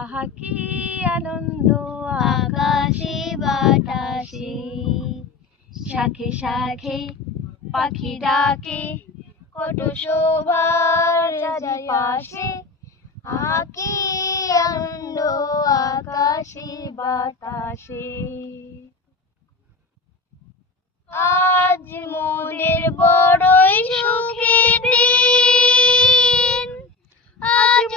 আহা কি আনন্দ আকাশে বাতাসে, শাখে শাখে পাখি ডাকে, কত শোভার চারিপাশে। আহা কি আনন্দ আকাশে বাতাসে। আজ মোদের বড়ই সুখের দিন, আজ